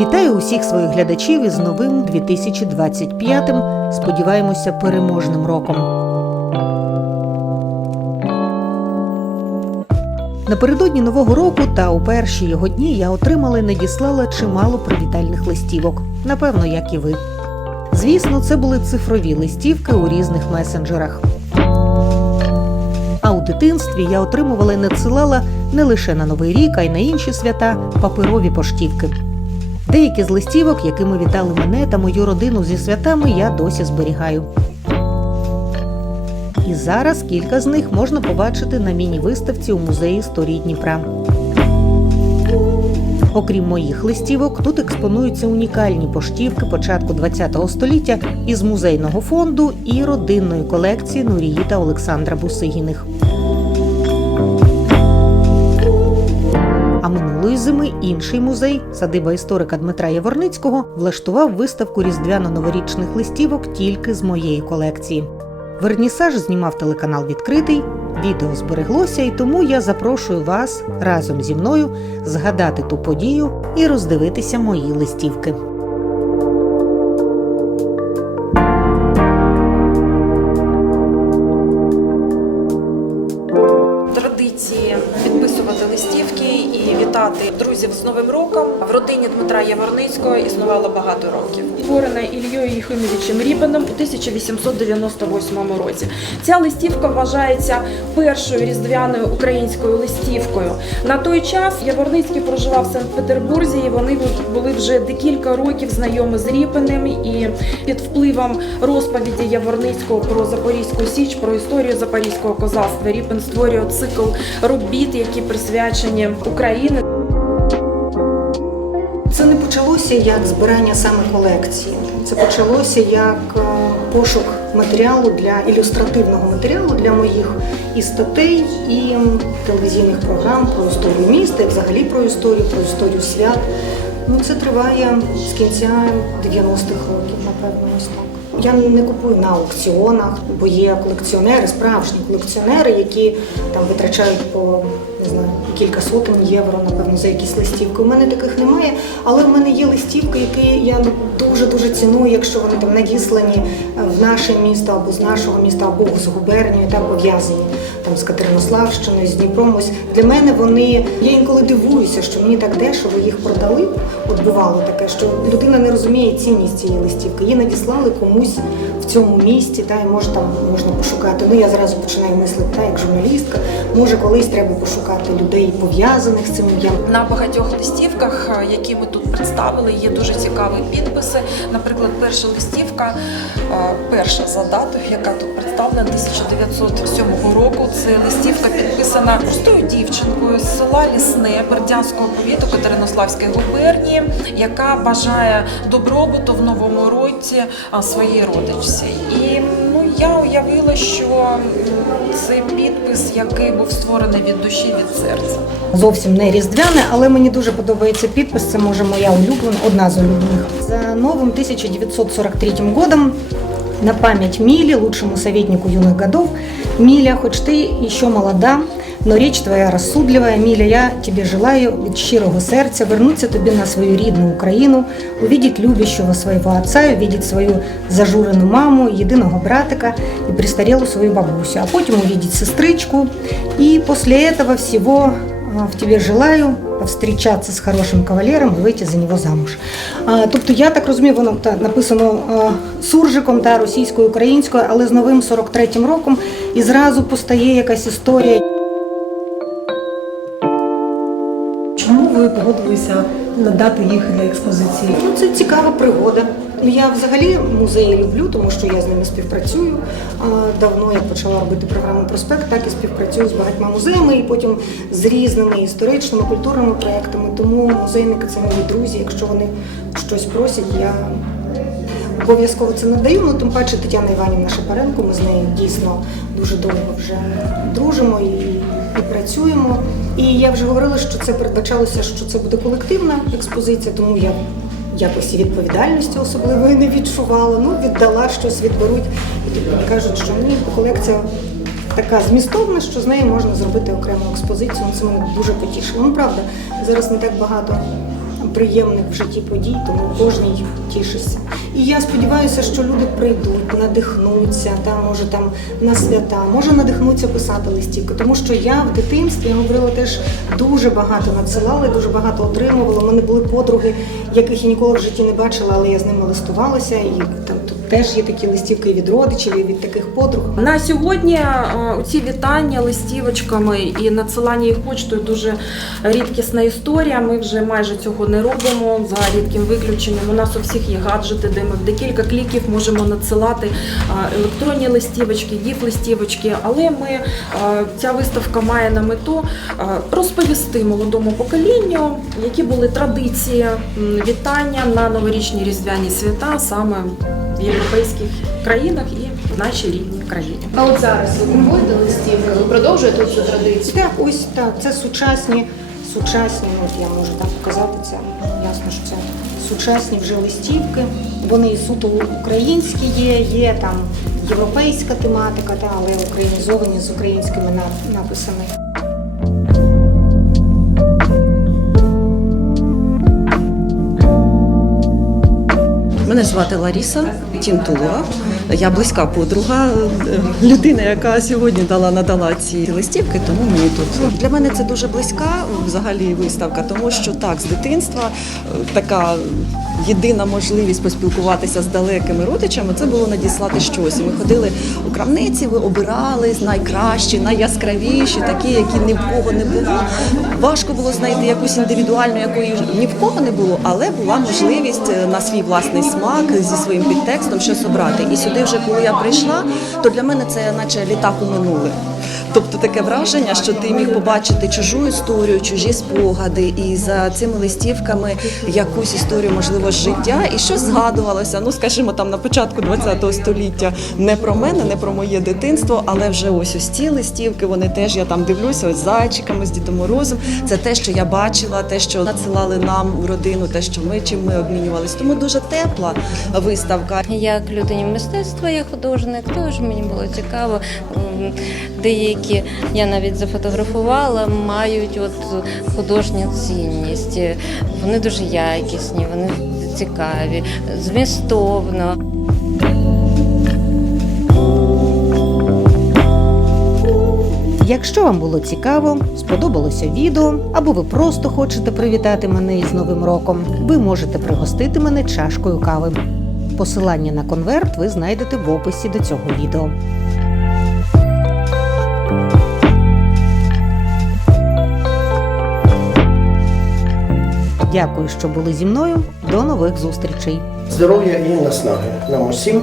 Вітаю усіх своїх глядачів із новим 2025, сподіваємося, переможним роком. Напередодні нового року та у перші його дні я отримала і надіслала чимало привітальних листівок. Напевно, як і ви. Звісно, це були цифрові листівки у різних месенджерах. А у дитинстві я отримувала і надсилала не лише на Новий рік, а й на інші свята паперові поштівки. Деякі з листівок, якими вітали мене та мою родину зі святами, я досі зберігаю. І зараз кілька з них можна побачити на міні-виставці у музеї історії Дніпра. Окрім моїх листівок, тут експонуються унікальні поштівки початку ХХ століття із музейного фонду і родинної колекції Нурії та Олександра Бусигіних. Минулої зими інший музей, садиба історика Дмитра Яворницького, влаштував виставку різдвяно-новорічних листівок тільки з моєї колекції. Вернісаж знімав телеканал відкритий. Відео збереглося, і тому я запрошую вас разом зі мною згадати ту подію і роздивитися мої листівки. В родині Дмитра Яворницького існувало багато років. створена Ільєю Єхимовичем Рібаном у 1898 році. Ця листівка вважається першою різдвяною українською листівкою. На той час Яворницький проживав в Санкт-Петербурзі, і вони були вже декілька років знайомі з Ріпиним. І під впливом розповіді Яворницького про Запорізьку Січ, про історію запорізького козацтва, Ріпин створює цикл робіт, які присвячені Україні. Почалося як збирання саме колекції. Це почалося як е, пошук матеріалу для ілюстративного матеріалу для моїх і статей, і телевізійних програм про історію міста, і взагалі про історію, про історію свят. Ну це триває з кінця 90-х років, напевно, ось так. Я не купую на аукціонах, бо є колекціонери, справжні колекціонери, які там витрачають по не знаю кілька сотень євро, напевно, за якісь листівки. У мене таких немає, але в мене є листівки, які я дуже дуже ціную, якщо вони там надіслані в наше місто або з нашого міста, або з губернією, та пов'язані там з Катеринославщиною, з Дніпром. Ось для мене вони я інколи дивуюся, що мені так дешево їх продали. От бувало таке, що людина не розуміє цінність цієї листівки. Її надіслали комусь в цьому місті, та і може там можна пошукати. Ну я зразу починаю мислити, та як журналістка. Може, колись треба пошукати людей пов'язаних з цим ім'ям. На багатьох листівках, е, які ми тут представили, є дуже цікаві підписи. Наприклад, перша листівка, е, перша за датою, яка тут представлена 1907 року. Це листівка підписана простою дівчинкою з села Лісне Бердянського повіту Катеринославської губернії, яка бажає добробуту в новому році а, своїй родичці. І я уявила, що м, це підпис, який був створений від душі, від серця. Зовсім не різдвяне, але мені дуже подобається підпис. Це може моя улюблена, одна з улюблених. За новым 1943 годом на память Миле, лучшему советнику юных годов. Миля, хоть ты еще молода, но річ твоя розсудливая, Міля, я тебе желаю від щирого серця вернуться тобі на свою рідну Україну, увидеть любящего своего отца, увидеть свою зажурену маму, єдиного братика і престарелу свою бабусю, а потім увидеть сестричку. І після этого всего а, в тебе желаю повстрічатися з хорошим кавалером і вийти за нього замуж. Тобто, я так розумію, воно та, написано суржиком та російською, українською, але з новим 43-м роком і зразу постає якась історія. Погодилися надати їх для експозиції? Ну, це цікава пригода. Ну, Я взагалі музеї люблю, тому що я з ними співпрацюю. Давно я почала робити програму проспект, так і співпрацюю з багатьма музеями і потім з різними історичними, культурними проектами. Тому музейники це мої друзі. Якщо вони щось просять, я обов'язково це надаю. Ну тим паче Тетяна Іванівна Шапаренко. Ми з нею дійсно дуже довго вже дружимо і, і працюємо. І я вже говорила, що це передбачалося, що це буде колективна експозиція, тому я якось і відповідальності особливої не відчувала. Ну, віддала щось, відберуть. І кажуть, що ні, колекція така змістовна, що з неї можна зробити окрему експозицію. Ну, Це мене дуже потішило. Ну правда, зараз не так багато приємних в житті подій, тому кожній тішиться. І я сподіваюся, що люди прийдуть, надихнуться, та може там на свята, може надихнуться писати листівки. Тому що я в дитинстві я говорила теж дуже багато надсилала, дуже багато отримувала. У мене були подруги, яких я ніколи в житті не бачила, але я з ними листувалася. І там теж є такі листівки від родичів, і від таких подруг. На сьогодні е, ці вітання листівочками і надсилання їх поштою дуже рідкісна історія. Ми вже майже цього не робимо за рідким виключенням. У нас у всіх є гаджети, де ми в декілька кліків можемо надсилати е, електронні листівочки, діф-листівочки. Але ми е, ця виставка має на мету е, розповісти молодому поколінню, які були традиції вітання на новорічні різдвяні свята саме в європейських країнах і в нашій рідній країні. А от зараз ви купуєте листівки, ви продовжуєте цю традицію? Так, ось так, це сучасні, сучасні, от я можу так показати це. Ясно, що це сучасні вже листівки. Вони суто українські є, є там європейська тематика, та, але українізовані з українськими написами. Мене звати Ларіса Тінтулова. Я близька подруга е, людини, яка сьогодні дала надала ці листівки, тому мені тут для мене це дуже близька взагалі виставка, тому що так з дитинства е, така єдина можливість поспілкуватися з далекими родичами це було надіслати щось. Ми ходили у крамниці, ви обирали найкращі, найяскравіші, такі, які ні в кого не було. Важко було знайти якусь індивідуальну, якої ні в кого не було, але була можливість е, на свій власний смак зі своїм підтекстом щось обрати. І сюди, вже коли я прийшла, то для мене це наче літак у минуле. Тобто таке враження, що ти міг побачити чужу історію, чужі спогади, і за цими листівками якусь історію, можливо, життя, і щось згадувалося. Ну, скажімо, там на початку ХХ століття не про мене, не про моє дитинство, але вже ось ось ці листівки. Вони теж я там дивлюся, ось з зайчиками, з Дідом Морозом. Це те, що я бачила, те, що надсилали нам у родину, те, що ми чим ми обмінювались. Тому дуже тепла виставка. Як людині мистецтва, я художник, теж мені було цікаво. Деякі я навіть зафотографувала, мають от художню цінність. Вони дуже якісні, вони цікаві, змістовно. Якщо вам було цікаво, сподобалося відео, або ви просто хочете привітати мене із Новим роком, ви можете пригостити мене чашкою кави. Посилання на конверт ви знайдете в описі до цього відео. Дякую, що були зі мною. До нових зустрічей! Здоров'я і наснаги нам усім.